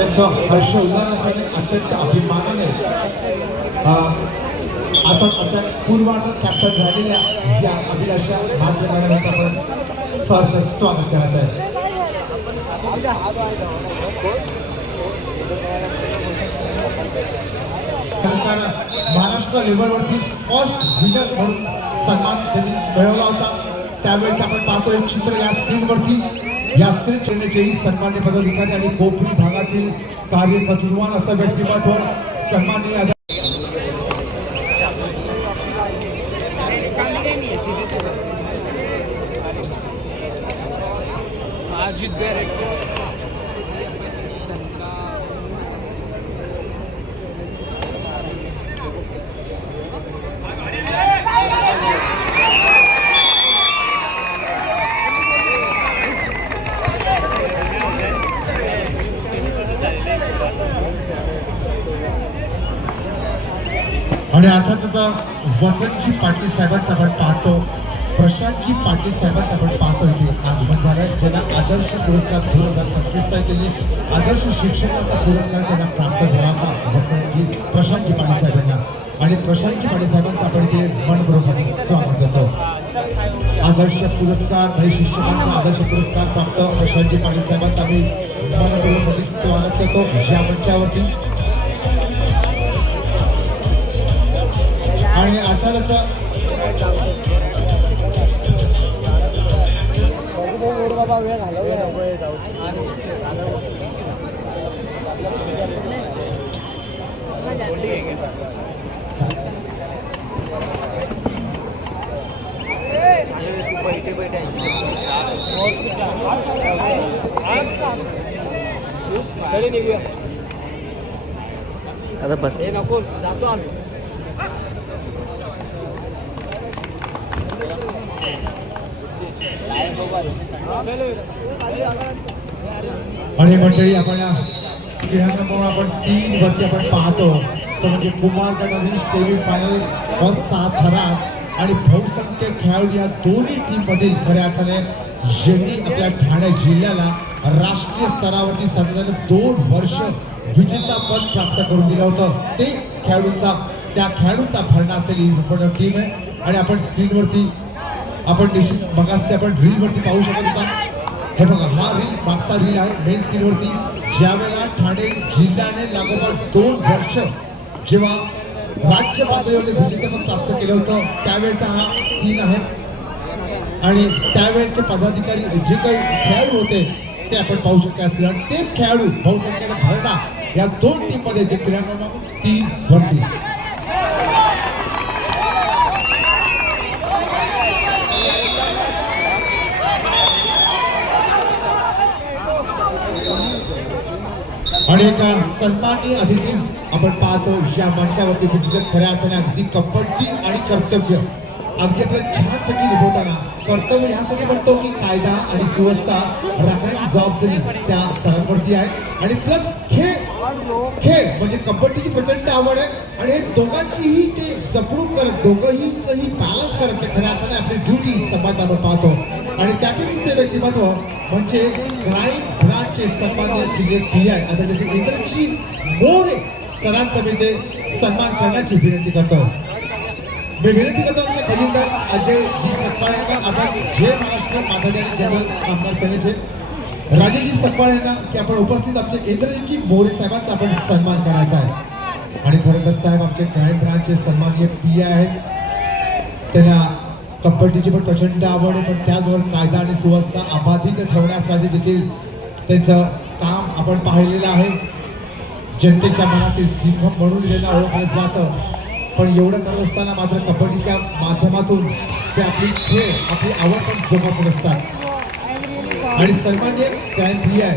त्यांचं हर्ष उल्हासाने अत्यंत अभिमानाने आता आमच्या पूर्वार्ध कॅप्टन झालेल्या या अभिलाषा मात्र मॅडम आपण सहर्ष स्वागत करत आहे. महाराष्ट्र लेवलवरती फर्स्ट विनर म्हणून सन्मान त्यांनी मिळवला होता. त्यावेळी आपण पाहतो एक चित्र या स्क्रीनवरती. या स्क्रीन सन्मान्य पदाधिकारी आणि कोकणी भागातील कार्यकर्तृत्वान असं व्यक्तिमत्व सन्माननीय आणि अर्थात आता वसंतजी पाटील साहेबांचा आपण पाहतो, प्रशांतजी पाटील साहेबांचा आपण पाहतो इथे आगमन झालंय. ज्यांना आदर्श पुरस्कार 2025चा त्यांनी आदर्श शिक्षकाचा पुरस्कार त्यांना प्राप्त झाला होता वसंतजी प्रशांतजी पाटील साहेबांना. आणि प्रशांतजी पाटील साहेबांचा आपण इथे मनपूर्वक स्वागत करतो. आदर्श पुरस्कार म्हणजे शिक्षकांचा आदर्श पुरस्कार प्राप्त प्रशांतजी पाटील साहेबांचा आम्ही मनपूर्वक स्वागत करतो या मंचावरती. आणि अर्थातच आता बस आणि मंडळी आपण आपण 3 वरती आपण पाहतो तो म्हणजे कुमार गटातील सेमी फायनल फर्स्ट 6 थरार आणि बहुसंख्य खेळाडू या दोन्ही टीम मधील खऱ्या अर्थाने ज्यांनी आपल्या ठाणे जिल्ह्याला राष्ट्रीय स्तरावरती साधारण 2 वर्ष विजेतापद प्राप्त करून दिलं होतं. त्या खेळाडूंचा भरणा असलेली टीम आहे. आणि आपण स्क्रीनवरती आपण निश्चित मगासचे आपण रीलवरती पाहू शकत होता. हे बघा, हा रील मागचा रील आहे मेन स्क्रीनवरती. ज्यावेळेला ठाणे जिल्ह्याने लागोपाठ 2 वर्ष जेव्हा राज्य पातळीवरती विजेतेपद प्राप्त केलं होतं त्यावेळेचा हा सीन आहे. आणि त्यावेळेचे पदाधिकारी जे काही खेळाडू होते ते आपण पाहू शकतो. आणि तेच खेळाडू बहुसंख्येचा भरणा या 2 टीममध्ये जे क्रीडांगण 3 वरती. आणि एक सन्माननीय अतिथी आपण पाहतो या मंचावरती दिसत खऱ्या अर्थाने अगदी कबड्डी आणि कर्तव्य अगदी आपल्याला छानपैकी निभवताना कर्तव्य ह्यासाठी म्हणतो की कायदा आणि सुव्यवस्था राखण्याची जबाबदारी त्या सरांवरती आहे. आणि प्लस खेळ म्हणजे कबड्डीची प्रचंड आवड आहे आणि दोघांचीही ते जपणूक करत दोघंहीचंही बॅलन्स करत ते खऱ्या अर्थाने आपली ड्युटी समाजात आपण पाहतो. आणि त्यातूनच ते व्यक्तिमत्व म्हणजे क्राईम ब्रांचचे सन्माननीय सिनियर PI आदरणीय इंद्रजी मोरे सरांचा मी ते सन्मान करण्याची विनंती करतो. मी विनंती करतो आमच्या खजिनदार अजयजी सकपाळ यांना, आता जय महाराष्ट्र माथाडी आणि जनरल कामगार सेनेचे राजेजी सकपाळ यांना की आपण उपस्थित आमचे इंद्रजी मोरे साहेबांचा आपण सन्मान करायचा आहे. आणि खरं तर साहेब आमचे क्राईम ब्रांचचे सन्माननीय PI आहेत. त्यांना कबड्डीची पण प्रचंड आवड आहे, पण त्याचबरोबर कायदा आणि सुव्यवस्था अबाधित ठेवण्यासाठी देखील त्यांचं काम आपण पाहिलेलं आहे. जनतेच्या मनातील सिंह म्हणून त्यांना ओळखलं जातं. पण एवढं करत असताना मात्र कबड्डीच्या माध्यमातून ते आपली आवड पण जोपासत असतात. आणि सन्माननीय क्राईम PI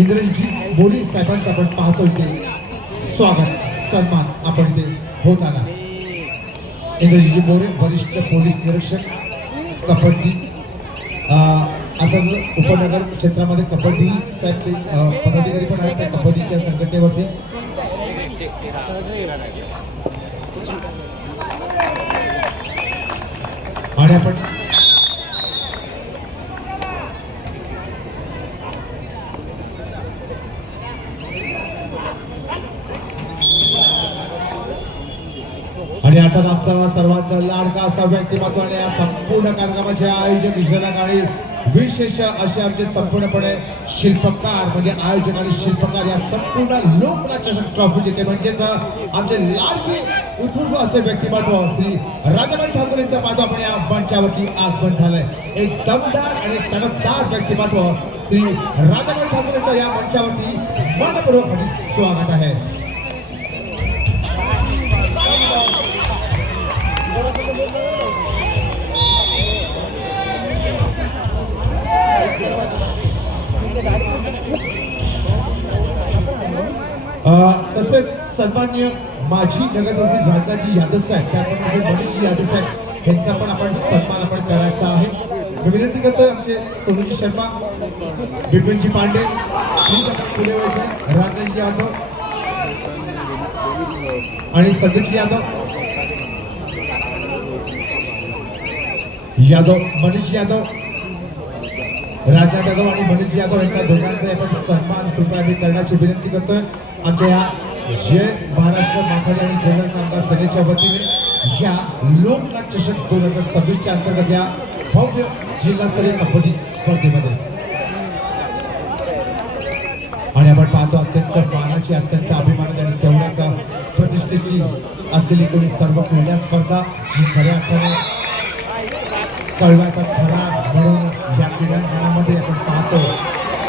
इंद्रजी मोरे साहेबांचा आपण पाहतो इथे स्वागत सन्मान आपण इथे होताना. इंद्रजी मोरे वरिष्ठ पोलीस निरीक्षक कबड्डी आता उपनगर क्षेत्रामध्ये कबड्डी साहेब ते पदाधिकारी पण आहेत त्या कबड्डीच्या संघटनेवरती. आणि आपण आणि आता आमचा सर्वांचा लाडका असा व्यक्तिमत्व आणि या संपूर्ण कार्यक्रमाचे आयोजक जनक आणि विशेष असे आमचे संपूर्णपणे शिल्पकार म्हणजे आयोजक आणि शिल्पकार या संपूर्ण लोकनाथ चषक ट्रॉफी जिथे म्हणजेच आमचे लाडके उत्स्फूर्त असे व्यक्तिमत्व श्री राजाबाई ठाकूर यांचं पाहतो आपण या मंचावरती आगमन झालंय. एक दमदार आणि एक तडकदार व्यक्तिमत्व श्री राजाबाई ठाकूर यांचं या मंचावरती मनपूर्वक हार्दिक स्वागत आहे. तसेच सन्माननीय माजी नगरसेवक राजाजी यादव साहेब त्याप्रमाणे मनीषजी यादव साहेब यांचा पण आपण सन्मान आपण करायचा आहे. मी विनंती करतोय आमचे सोनूजी शर्मा, बिपिनजी पांडे, प्लीज आपण पुढे व्हायचं. राजेशजी यादव आणि संदीपजी यादव, मनीष यादव, राजा यादव आणि मनीष यादव यांच्या दोघांचा आपण सन्मान कृपया मी करण्याची विनंती करतोय. आमच्या या जय महाराष्ट्र माथाडी आणि जनरल कामगार सेनेच्या वतीने या लोकनाथ चषक 2026 अंतर्गत या भव्य जिल्हास्तरीय कबड्डी स्पर्धेमध्ये आणि आपण पाहतो अत्यंत मानाची, अत्यंत अभिमानाची आणि तेवढ्याच प्रतिष्ठेची असलेली कोणी सर्व क्रीडा स्पर्धा जी खऱ्या अर्थाने कळवायचा थरा म्हणून या क्रीडांगणामध्ये आपण पाहतो.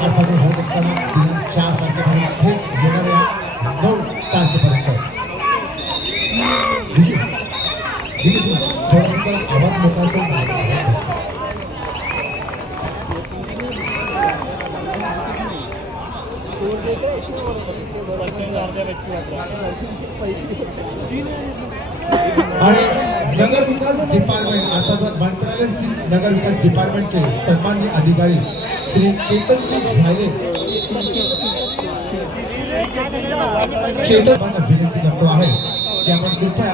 अर्थात होत असताना दिनांक 4 तारखेपर्यंत थेट येणाऱ्या 9 तारखेपर्यंत आवाज मोठा असेल. आणि नगर विकास डिपार्टमेंट अर्थात मंत्रालय स्थित नगर विकास डिपार्टमेंटचे सन्माननीय अधिकारी श्री केतनजी झाले चेतन विनंती करतो आहे की आपण कृपया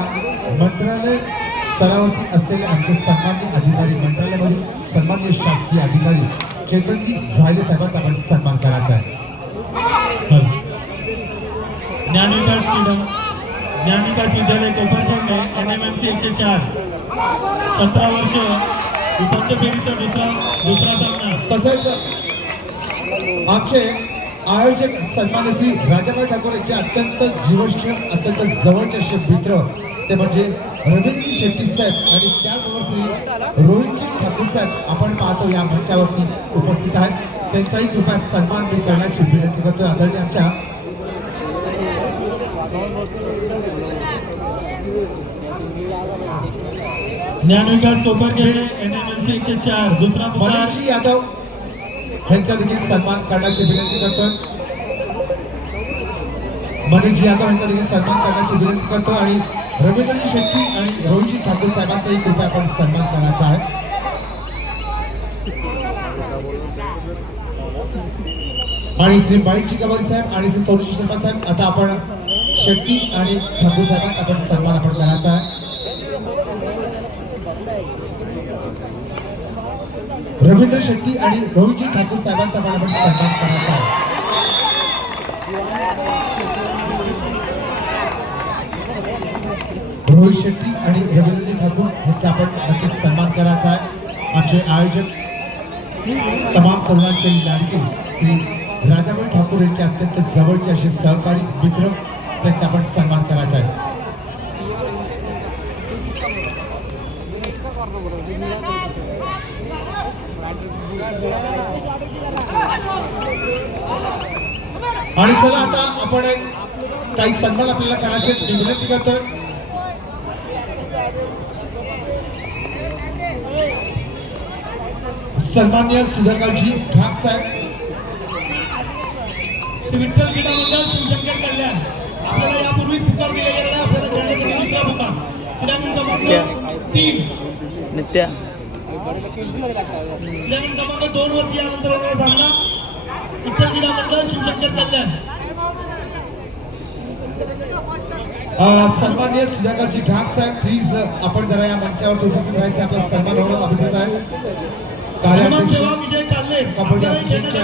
मंत्रालय स्तरावरती असलेले आमचे सन्माननीय अधिकारी मंत्रालयामधील सन्माननीय शासकीय अधिकारी चेतनजी झाले साहेबांचा आपण सन्मान करायचा आहे. ज्ञान विकास विद्यालय कोपरखंड NMMC 104 17 वर्ष उपांत्य फेरीचा दुसरा सामना. तसेच आमचे आयोजक सन्मान्य श्री राजाबाई ठाकूर यांचे अत्यंत जीवष्ट अत्यंत जवळचे असे मित्र ते म्हणजे रवींद्रजी शेट्टी साहेब आणि त्याचबरोबर श्री रोहितजी ठाकूर साहेब आपण पाहतो या मंचावरती उपस्थित आहेत. त्यांचाही कृपया सन्मान मी करण्याची विनंती करतोय. आदरणीय आमच्या ज्ञान विकास कोपरखंड NMMC 104 दुसरा मनीषजी यादव यांचा देखील सन्मान करण्याची विनंती करतोय. मनीषजी यादव यांचा देखील सन्मान करण्याची विनंती करतो आणि रवींद्रजी शेट्टी आणि रोहितजी ठाकूर साहेबांचाही कृपया आपण सन्मान करायचा आहे. आणि श्री बाईटजी गवारी साहेब आणि श्री सोनूजी शर्मा साहेब आता आपण शेट्टी आणि ठाकूर साहेबांचा आपण सन्मान आपण करायचा आहे. रवींद्र शेट्टी आणि रोहितजी ठाकूर साहेबांचा पण आपण सन्मान करायचा आहे. रोहित शेट्टी आणि रवींद्रजी ठाकूर यांचा आपण नक्कीच सन्मान करायचा आहे. आमचे आयोजक तमाम तरुणांचे लाडके श्री राजाबाई ठाकूर यांचे अत्यंत जवळचे असे सहकारी मित्र त्यांचा आपण सन्मान करायचा आहे. आणि चला आता आपण काही सन्मान आपल्याला करायचे मी विनंती करतोय. सन्माननीय सुधाकरजी ठाक साहेब, श्री विठ्ठल क्रीडा मंडळ शिवशंकर कल्याण आपल्याला यापूर्वी पुकार दिले गेलेला आहे. आपल्याला खेळण्यासाठी दुसरा पुकार क्रीडांगण क्रमांक 3 नित्या क्रीडांगण क्रमांक 2 वरती यानंतर होणारा सामना विठ्ठल क्रीडा मंडळ शिवशंकर कल्याण. सन्माननीय सुधाकरजी ठाक साहेब प्लीज आपण जरा या मंचावर उपस्थित राहायचे. आपला सन्मान होणं अभिप्रेत आहे. कार्याध्यक्ष विजय काल्ले कबड्डी असोसिएशनचे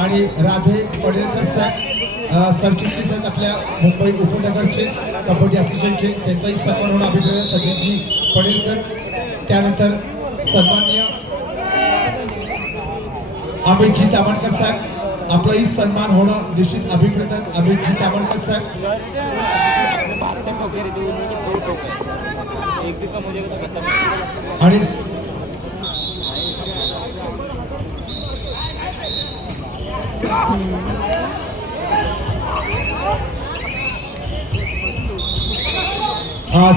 आणि राधे पडेलकर साहेब सरचिटणीस आहेत आपल्या मुंबई उपनगरचे कबड्डी असोसिएशनचे, त्यांचाही सन्मान होणं अभिप्राय सचिनजी पडेलकर. त्यानंतर सन्माननीय अमितजी तामणकर साहेब, आपलाही सन्मान होणं निश्चित अभिप्रेत आहेत. अमितजी तामणकर साहेब आणि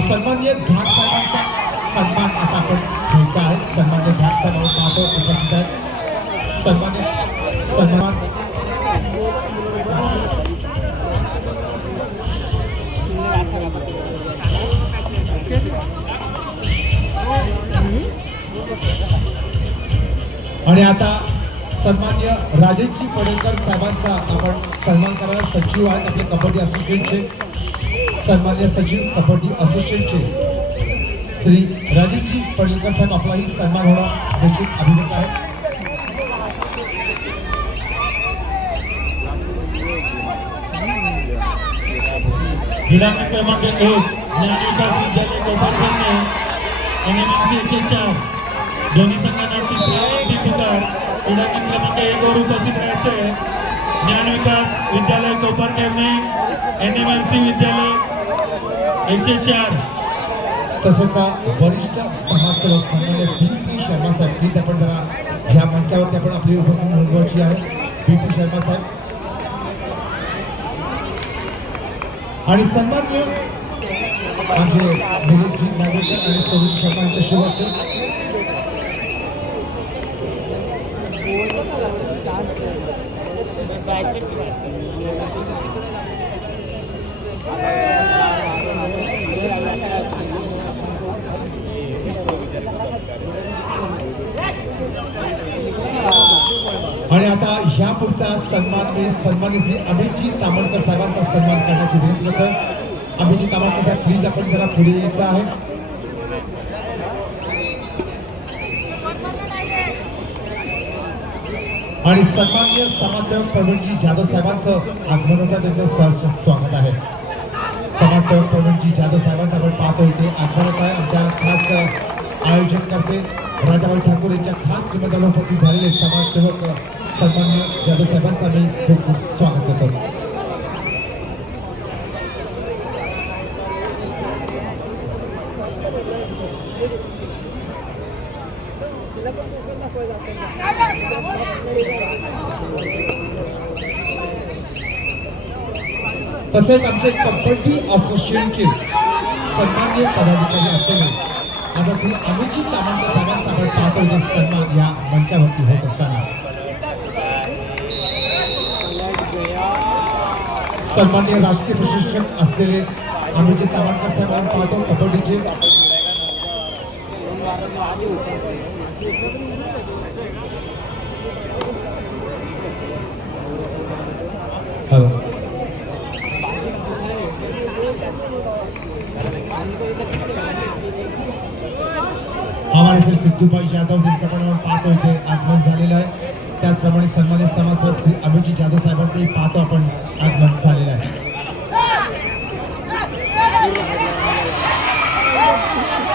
सन्माननीय घाट साहेबांचा सन्मान आता आपण घ्यायचा आहे. सन्माननीय घाट साहेब पाहतो उपस्थित आहेत. सन्मान आणि आता सन्माननीय राजेशजी पडेलकर साहेबांचा आपण सन्मान करायला सचिव आहेत आपले कबड्डी असोसिएशनचे. सन्माननीय सचिव कबड्डी असोसिएशनचे श्री राजेशजी पडेलकर साहेब, आपलाही सन्मान होणं निश्चित अभिनेत आहे. क्रीडांगण क्रमांक 1 ज्ञानविकास विद्यालय कोपरगावने NMMC 104 दोन्ही संघांना श्रेय पुकार. क्रीडांगण क्रमांक 1 वर उपस्थित राहायचे ज्ञानविकास विद्यालय कोपरगावने NMMC विद्यालय 104. तसंच वरिष्ठ समाजसेवक सन्माननीय BP शर्मा साहेब, प्लीज आपण जरा ह्या मंचावरती आपण आपली उपस्थिती नोंदवायची आहे. BP शर्मा साहेब आणि सन्माननीय आमचे दिलीपजी नागवेकर आणि सोनूजी शर्मा यांच्या शुभ हस्ते आणि आता ह्या पुढचा सन्मान मी सन्मानित श्री अमितजी तामणकर साहेबांचा सन्मान करण्याची विनंती करतो. अमितजी तामणकर साहेब, प्लीज आपण जरा पुढे यायचं आहे. आणि सन्माननीय समाजसेवक प्रवीणजी जाधव साहेबांचं आगमन होतं, त्यांचं सहर्ष स्वागत आहे. समाजसेवक प्रवीणजी जाधव साहेबांचं आपण पाहतो इथे आगमन होत आहे. आमच्या खास आयोजन करते राजाभाई ठाकूर यांच्या खास निमंत्रणाला उपस्थित झालेले समाजसेवक सन्माननीय जाधव साहेबांचं आम्ही खूप खूप स्वागत करतो. तसेच आमचे कबड्डी असोसिएशनचे सन्माननीय पदाधिकारी असलेले आता श्री अमितजी तामणकर साहेबांचा आपण पाहतो सन्मान या मंचावरती होत असताना सन्माननीय राष्ट्रीय प्रशिक्षक असलेले अमितजी तामणकर साहेब आपण पाहतो कबड्डीचे. हमारे श्री सिद्धूभाई यादव यांचं पण आपण पाहतो इथे आगमन झालेलं आहे. त्याचप्रमाणे सन्मानित समाजसेवक श्री अमितजी जाधव साहेबांचंही पाहतो आपण आगमन झालेलं आहे.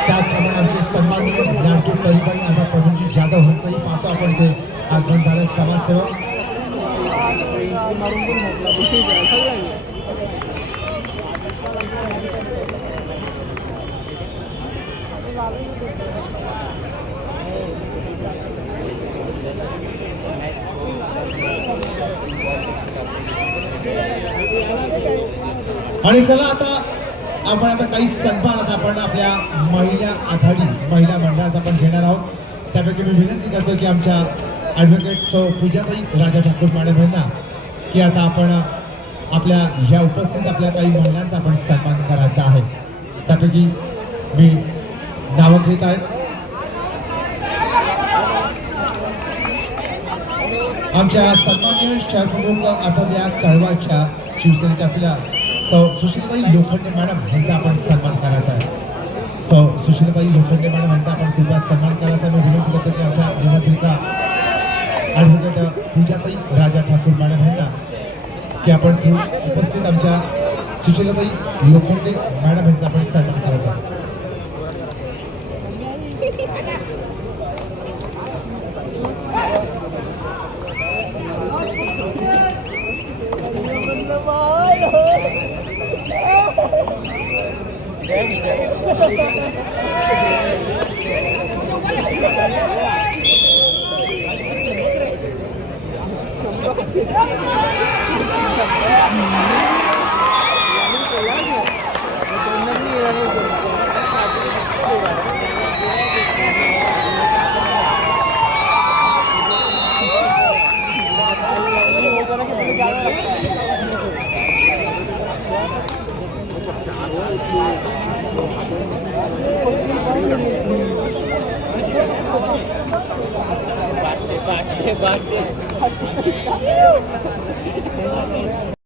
त्याचप्रमाणे आमचे सन्माननीय नाटू तरीबाई आता प्रवीणजी जाधव यांचंही पाहतो आपण ते आगमन झालं. समाजसेवक आणि चला आता आपण आता काही सन्मान आता आपण आपल्या महिला आघाडी महिला मंडळाचा आपण घेणार आहोत. त्यापैकी मी विनंती करतो की आमच्या ॲडव्होकेट सौ पूजाताई राजा ठाकूर मॅडम यांना की आता आपण आपल्या ह्या उपस्थित आपल्या काही महिलांचा आपण सन्मान करायचा आहे. त्यापैकी मी नावं घेत आहेत. आमच्या सन्माननीय शहरप्रमुख अर्थात या कळवाच्या शिवसेनेच्या असलेल्या सौ सुशीलाताई लोखंडे मॅडम यांचा आपण सन्मान करायचा आहे. सौ सुशीलाताई लोखंडे मॅडम यांचा आपण कृपया सन्मान करायचा आहे. मी विनंती करतो की आमच्या निमंत्रिका ॲडव्होकेट पूजाताई राजा ठाकूर मॅडम यांना की आपण उपस्थित आमच्या सुशीलाताई लोखंडे मॅडम यांचा आपण सन्मान करत आहोत.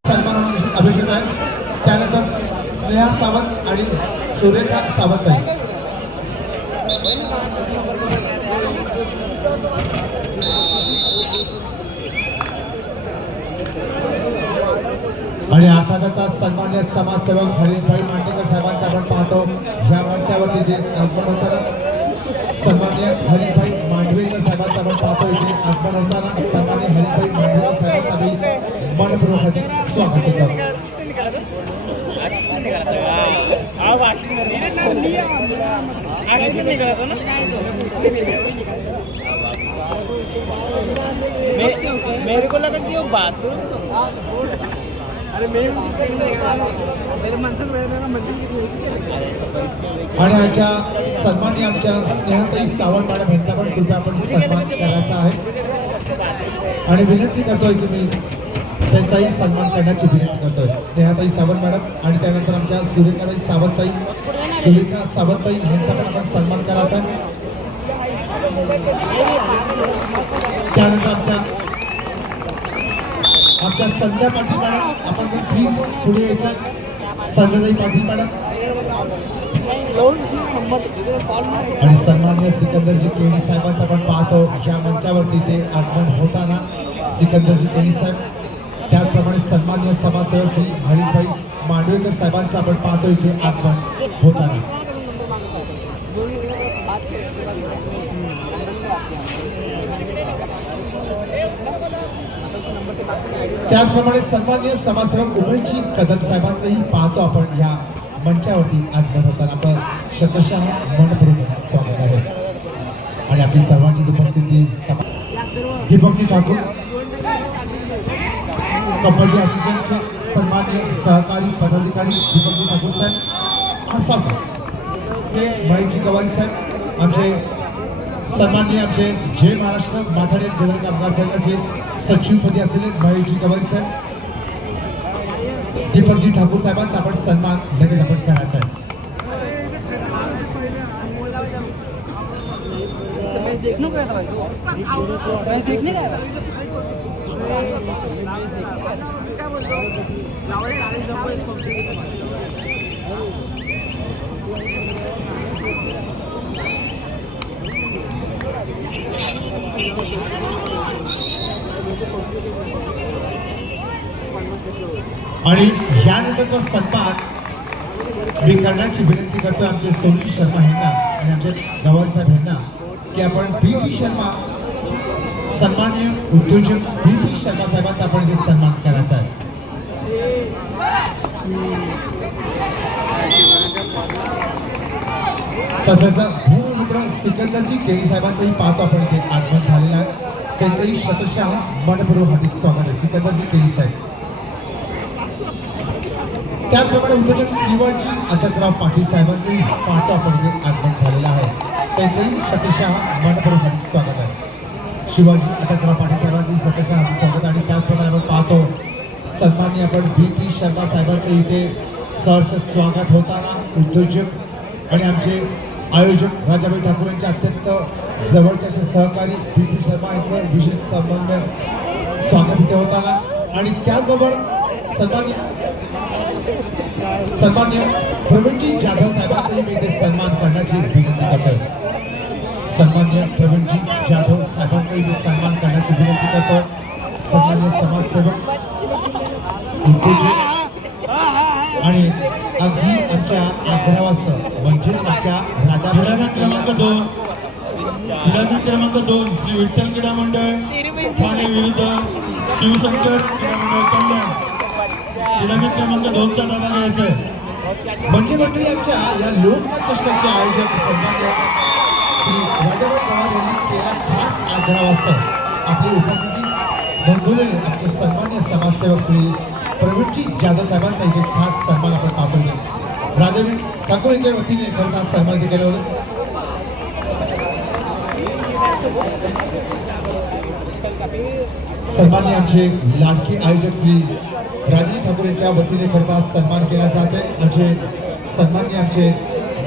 सन्मानाने अभिप्रेत आहे. त्यानंतर स्नेहा सावंत आणि सुरेखा सावंत आहे. आणि अर्थातच सन्मान्य समाजसेवक हरीशभाई मांडेकर साहेबांचा आपण पाहतो ज्या मंचावरती जे आगमन होताना सन्मान्य हरीशभाई मांडवेकर साहेबांचा आपण पाहतो इथे आगमन होताना सन्मान्य हरीशभाई मांडवेकर साहेबांचा मी मनपूर्वक हार्दिक स्वागत करतो. मेरे को लगा कि वो बाथरूम आणि आमच्या सन्मान्य आमच्या स्नेहाताई सावंत मॅडम यांचा पण कृपया आपण सन्मान करायचा आहे आणि विनंती करतोय की मी त्यांचाही सन्मान करण्याची विनंती करतोय. स्नेहाताई सावंत मॅडम आणि त्यानंतर आमच्या सुरेखाताई सुरेखा सावंतताई यांचा पण आपण सन्मान करायचा आहे. त्यानंतर आमच्या संध्या पाटील मॅडम आपण प्लीज पुढे येतात. संध्याताई पाटील मॅडम आणि सन्मान्य सिकंदरजी केणी साहेबांचा आपण पाहतो ज्या मंचावरती ते आगमन होताना सिकंदरजी केणी साहेब. त्याचप्रमाणे सन्मान्य समाजसेवक श्री हरीशभाई मांडवेकर साहेबांचा आपण पाहतो इथे आगमन होताना. त्याचप्रमाणे सन्मान्य समाजसेवक उमेशजी कदम साहेबांचंही पाहतो आपण या मंचावरती आगमन होताना. आपण शतशः मनपूर्वक स्वागत आहे आणि आपली सर्वांची उपस्थिती दीपकजी ठाकूर कबड्डी असोसिएशनचे सन्मान्य सहकारी पदाधिकारी दीपकजी ठाकूर साहेब आसाम ते महेशजी गवारी साहेब आमचे सन्मान्य आमचे जय महाराष्ट्र माथाडी जिल्हा कामगार संघाचे सचिवपदी असलेले महेशजी गवारी साहेब दीपकजी ठाकूर साहेबांचा आपण सन्मान लगेच आपण करायचा आहे. देखने को था भाई देखने का आणि यानंतरचा सन्मान मी करण्याची विनंती करतो आमचे सोनजी शर्मा यांना आणि आमचे गवार साहेब यांना की आपण बी शर्मा सन्मान्य उद्योजक बी शर्मा साहेबांचा आपण इथे सन्मान करायचा आहे. तसंच भूमिपुत्र सिकंदरजी केणी साहेबांचंही पाहतो आपण इथे आगमन झालेलं आहे. त्यांचंही शतशः मनपूर्वक हार्दिक स्वागत आहे सिकंदरजी केणी साहेब. त्याचप्रमाणे उद्योजक शिवाजी अतकराव पाटील साहेबांचंही पाहतो आपण इथे आगमन झालेलं आहे. त्यांचंही शतशः मनपूर्वक हार्दिक स्वागत आहे. शिवाजी अतकराव पाटील साहेबांचंही शतशः हार्दिक स्वागत आणि त्याचप्रमाणे आपण पाहतो सन्मान्य आपण बी शर्मा साहेबांचं इथे सहर्ष स्वागत होताना उद्योजक आणि आमचे आयोजक राजाबाई ठाकूर यांचे अत्यंत जवळचे असे सहकारी बी शर्मा यांचं विशेष स्वागत इथे होताना आणि त्याचबरोबर सन्मान्य प्रवीणजी जाधव साहेबांचाही मी इथे सन्मान करण्याची विनंती करतोय. सन्मान्य प्रवीणजी जाधव साहेबांचाही मी सन्मान करण्याची विनंती करतोय. सन्मान्य समाजसेवक उद्योजक आणि अगदी आमच्या आग्रहास्तव म्हणजेच आमच्या क्रीडा क्रमांक 2 क्रीडा क्रमांक 2 श्री विठ्ठल क्रीडा मंडळ ठाणे विरुद्ध शिवशंकर क्रीडा मंडळ कल्याण. क्रीडा क्रमांक 2 चा दावा घ्यायचा आहे. म्हणजे मंडळी आमच्या या लोकनाथ चषकाचे आयोजक सन्माननीय श्री राजाभाऊ पवार यांनी केला खास आग्रहास्तव आपली उपस्थिती नोंदवलेले आमचे सन्मान्य समाजसेवक श्री प्रवीणजी जाधव साहेबांचा इथे खास सन्मान आपण पाहतोय. राजाजी ठाकूर यांच्या वतीने खरं आज सन्मानित केलं होतं. सन्मान्य आमचे लाडके आयोजक श्री राजाजी ठाकूर यांच्या वतीने खरं आज सन्मान केला जात आहे. आमचे सन्मान्य आमचे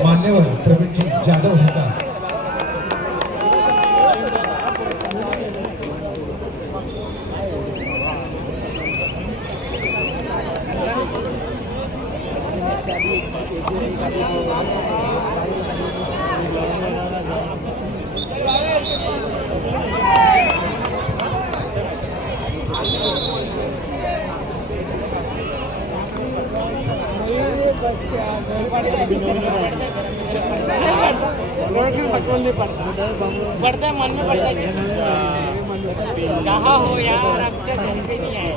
मान्यवर प्रवीणजी जाधव यांचा पड़ता है मन में पड़ता है कहाँ हो यार आपके जानते नहीं है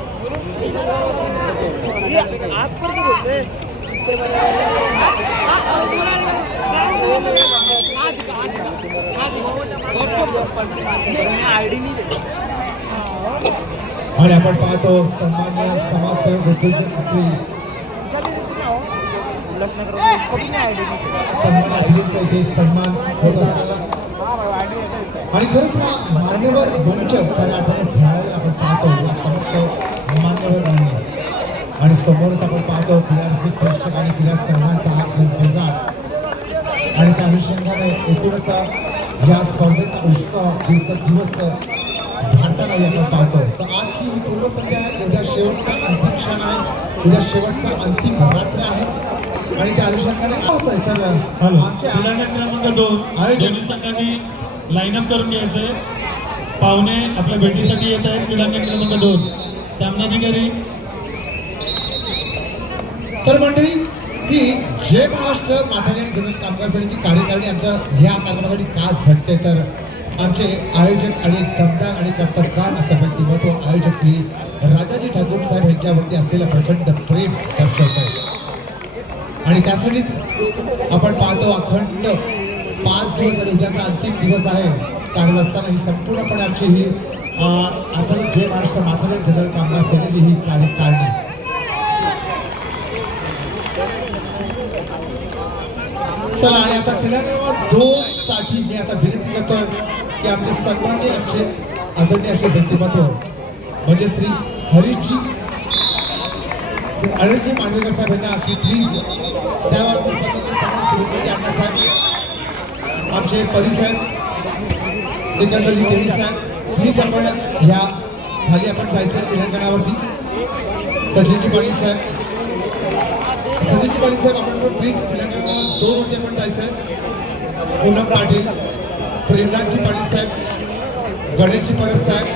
आप पर तो बोलते आईडी नहीं देते. आणि आपण पाहतो सन्मान्य समाजसेवक उद्योजक श्री सन्मान अभिनेता इथे सन्मान होत असताना आणि खरंच हा मान्यवर मंच खऱ्या अर्थाने झाडायला आपण पाहतो या समस्त मान्यवर नाही. आणि समोरच आपण पाहतो क्रीडारसिक प्रेक्षक आणि क्रीडा संघांचा हा गजबजाट आणि त्या अनुषंगाने एकूणच या स्पर्धेचा उत्साह दिवसेंदिवस वाढताना आपण पाहतो. तर आजची ही पूर्वसंध्या आहे. उद्या शेवटचा अंतिम क्षण आहे. उद्या शेवटचा अंतिम रात्र आहे आणि त्या अनुषंगाने काय होतंय तर आमच्या क्रीडा क्रमांक 2 दोन्ही संघांनी लाईनअप करून घ्यायचंय. पाहुणे आपल्या भेटीसाठी येत आहेत. क्रीडा क्रमांक 2 सामनाधिकारी तर मंडळी ही जय महाराष्ट्र माथाडी जनरल कामगार समितीची कार्यकारिणी आमच्या ह्या कार्यक्रमासाठी का झटते तर आमचे आयोजक आणि दमदार आणि कर्तबगार असं व्यक्तिमत्व आयोजक श्री राजाजी ठाकूर साहेब यांच्यावरती असलेलं प्रचंड प्रेम दर्शवत आहे. आणि त्यासाठीच आपण पाहतो अखंड 5 दिवस आणि उद्याचा अंतिम दिवस आहे. कारण असताना ही संपूर्णपणे आमची ही आता जय महाराष्ट्र माथाडी जनरल कामगार समितीची ही कार्यकारिणी. चला आणि आता क्रीडा क्रमांक 2 साठी मी आता विनंती करतो की आमचे सन्माननीय आमचे आदरणीय असे व्यक्तिमत्व म्हणजे श्री हरीशजी मांडवेकर साहेब यांना की प्लीज त्यावर साहेब आमचे परी साहेब सिकंदरजी केवी साहेब प्लीज आपण ह्या खाली आपण जायचं क्रीडांगणावरती. सचिनजी पाटील साहेब आपण प्लीज क्रीडांगणावर 2 वरती आपण जायचं आहे. पूनम पाटील प्रेमराजजी पाटील साहेब गणेशजी परब साहेब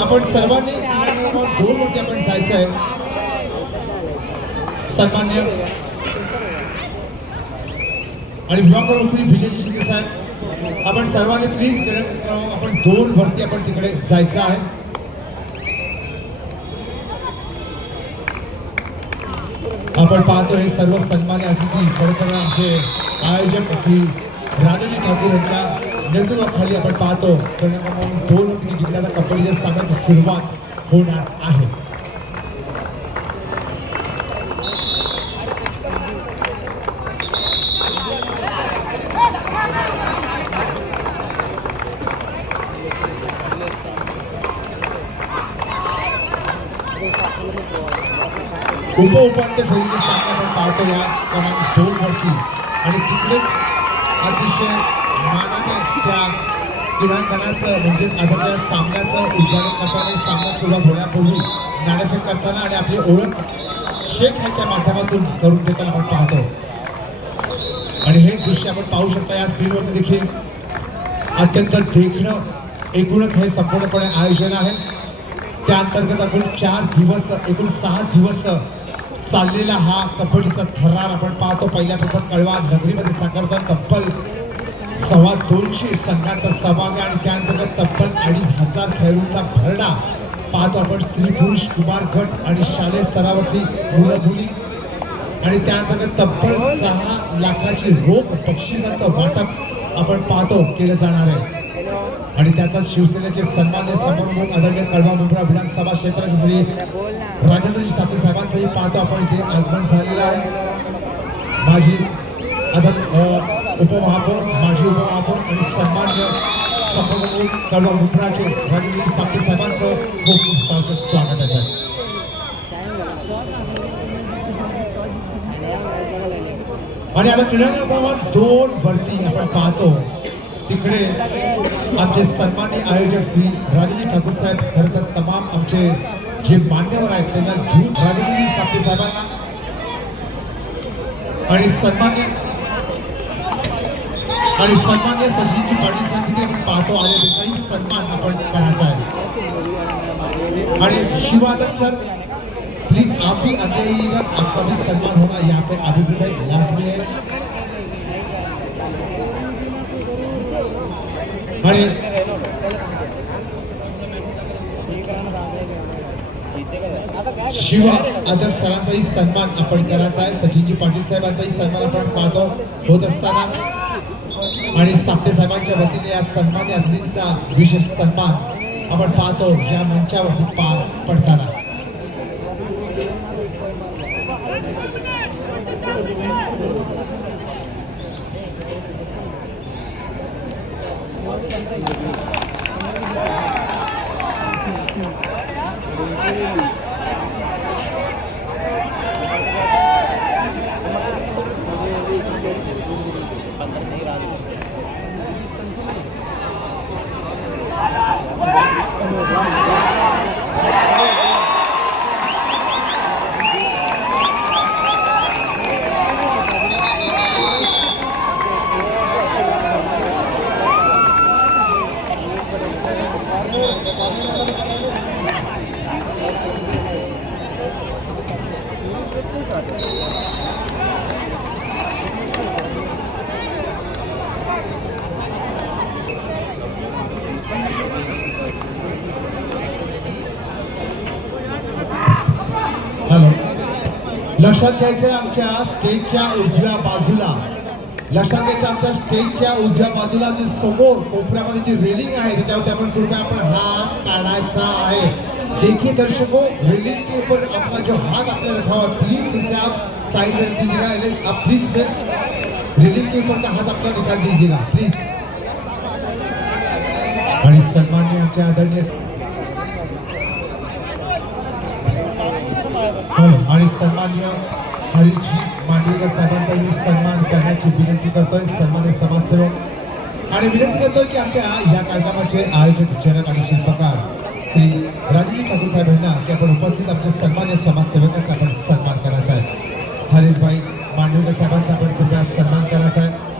आपण सर्वांनी क्रीडांगणावर 2 वरती आपण जायचं आहे. सन्मान्य आणि विभाग श्री विजयजी शिंदे साहेब आपण सर्वांनी प्लीज आपण 2 वरती आपण तिकडे जायचं आहे. आपण पाहतो हे सर्व सन्मान्य अतिथी खरं तर आमचे आयोजक श्री राजाजी ठाकूर यांच्या नेतृत्वाखाली आपण पाहतो क्रमांक 2 वरती जिंकण्याचा कबड्डीच्या सामन्याची सुरुवात होणार आहे. उपउपांत्य फेरीचे सामना आपण पाहतो या क्रमांक 2 वरती आणि तिकडेच अतिशय मानाने त्या क्रीडांगणाचं म्हणजेच आजच्या सामन्याचं उद्घाटन करताना सामना सुरुवात होण्यापूर्वी नाणेफेक करताना आणि आपली ओळख शेख यांच्या माध्यमातून करून देताना आपण पाहतो. आणि हे दृश्य आपण पाहू शकता या स्क्रीनवरती देखील अत्यंत देखणं एकूणच हे संपूर्णपणे आयोजन आहे. त्या अंतर्गत आपण 4 दिवस एकूण 6 दिवस चाललेला हा कबड्डीचा थरार आपण पाहतो. पहिल्या प्रथम कळवा नगरीमध्ये साकारतात तब्बल 250 संघांचा सहभाग आणि त्या अंतर्गत तब्बल 2500 खेळाडूंचा भरणा पाहतो आपण. स्त्री पुरुष कुमार गट आणि शालेय स्तरावरती मुलं मुली आणि त्या अंतर्गत तब्बल 6 लाखाची रोख बक्षिसाचं वाटप आपण पाहतो केलं जाणार आहे. आणि त्यातच शिवसेनेचे सन्मान्य समोर आदरणीय कळवा मुंब्रा विधानसभा क्षेत्राचे श्री राजेंद्रजी साते साहेबांचंही पाहतो आपण इथे आगमन झालेलं आहे. माजी उपमहापौर माजी उपमहापौर आणि सन्मान्य समोर कळवा मुंब्राचे राजेंद्रजी साते साहेबांचं खूप खूप सहर्ष स्वागत आहे. आणि आता क्रीडांगणावर 2 भरती आपण पाहतो. तिकडे आमचे सन्मान्य आयोजक श्री राजेजी ठाकूर साहेब खरं तर तमाम आमचे जे मान्यवर आहेत त्यांना घेऊन राजेजी साते साहेबांना आणि सन्मान्य शशीजी पाटील साहेब तिथे आपण पाहतो आले त्यांचाही सन्मान आपण करायचा आहे. आणि शिवादक सर प्लीज आप भी आगे आइएगा, आपका भी सम्मान होना यहाँ पे अभिवृद्धि लाजमी है. आणि शिवा आदर्श सरांचाही सन्मान आपण करायचा आहे. सचिनजी पाटील साहेबांचाही सन्मान आपण पाहतो होत असताना आणि साप्ते साहेबांच्या वतीने या सन्मान्य अतिथींचा विशेष सन्मान आपण पाहतो या मंचावर पार पडताना. लक्षात घ्यायचं आमच्या स्टेजच्या उजव्या बाजूला आमच्या स्टेजच्या उजव्या बाजूला जे समोर कोपऱ्यामध्ये जी रेलिंग आहे त्याच्यावरती आपण कृपया आपण हात काढायचा आहे. देखिए दर्शकों, रेलिंग के ऊपर अपना जो हाथ आपने रखा हुआ प्लीज इसे आप साइड रख दीजिएगा. आप प्लीज इसे रेलिंग के ऊपर का हाथ अपना निकाल दीजिएगा प्लीज. आणि सन्माननीय आमच्या आदरणीय आणि सन्माननीय हरीजी मांडवीकर साहेबांचा मी सन्मान करण्याची विनंती करतोय. सन्मान्य समाजसेवक आणि विनंती करतोय की आमच्या या कार्यक्रमाचे आयोजक जनक आणि शिल्पकार श्री राजेजी ठाकूर साहेब यांना की आपण उपस्थित आमचे सन्मान्य समाजसेवकांचा आपण सन्मान करायचा आहे. हरीशभाई मांडवीकर साहेबांचा आपण कृपया सन्मान करायचा आहे.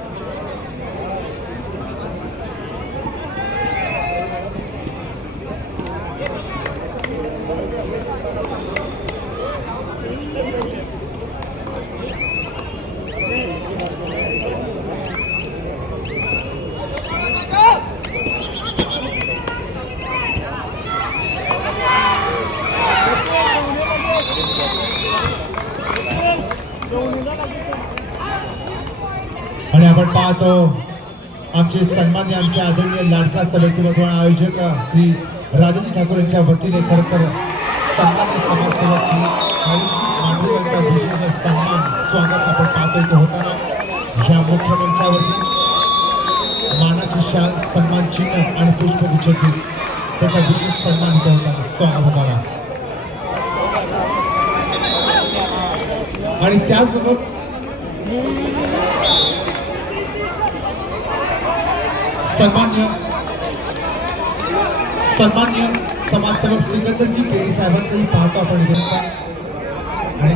आणि आपण पाहतो आमचे सन्मान्य आमच्या आदरणीय लाडका व्यक्तिमत्व आयोजक श्री राजेजी ठाकूर यांच्या वतीने खरं तर सन्मान्य समाजसेवक श्री हरीजी मांडवीकरांचा विशेष सन्मान स्वागत आपण पाहतो इथे होताना. या मुख्य मंचावरती मानाची शाल सन्मान चिन्ह आणि पुष्पगुच्छ त्याचा विशेष सन्मान इथे होताना स्वागत होताना. आणि त्याचबरोबर सन्मान्य समाजसेवक सिकंदरजी पेढी साहेबांचंही पाहतो आपण इथे. आणि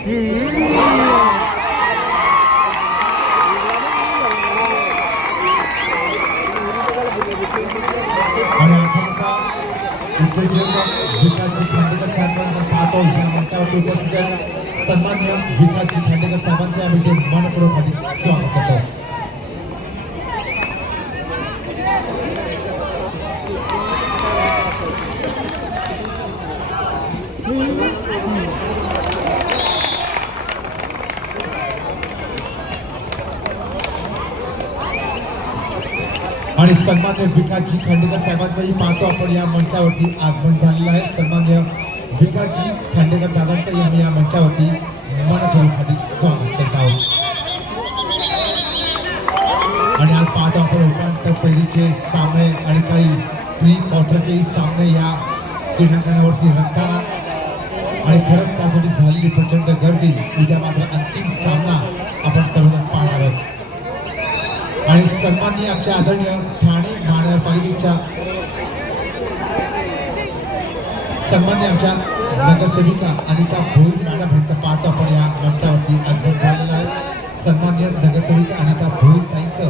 आणि आता उत्तेजक विकासजी खांडेकर साहेबांना पाहतो या मंचावरती उपस्थित आहेत. सन्माननीय विकासजी खांडेकर साहेबांचे आम्ही ते मनपूर्वक अधिक स्वागत करतो. आणि सन्मान्य विकासजी खांडेकर साहेबांचंही पाहतो आपण या मंचावरती आगमन झालेलं आहे. सन्मान्य विकासजी खांडेकर दादांचंही आम्ही या मंचावरती मनपूर्वक अधिक स्वागत करत आहोत. आणि आज पाहतो आपण उपांत्य फेरीचे सामने आणि काही प्री क्वार्टरचेही सामने या क्रीडांगणावरती रंगताना आणि खरंच त्यासाठी झालेली प्रचंड गर्दी. उद्या मात्र अंतिम सामना आपण सर्वजण पाहणार आहोत. आणि सन्माननीय आमच्या आदरणीय ठाणे महानगरपालिकेच्या सन्माननीय आमच्या नगरसेविका अनिता भोईर मॅडम यांचं पाहतो आपण या मंचावरती आगमन झालेलं आहे. सन्माननीय नगरसेविका अनिता भोईर ताईंचं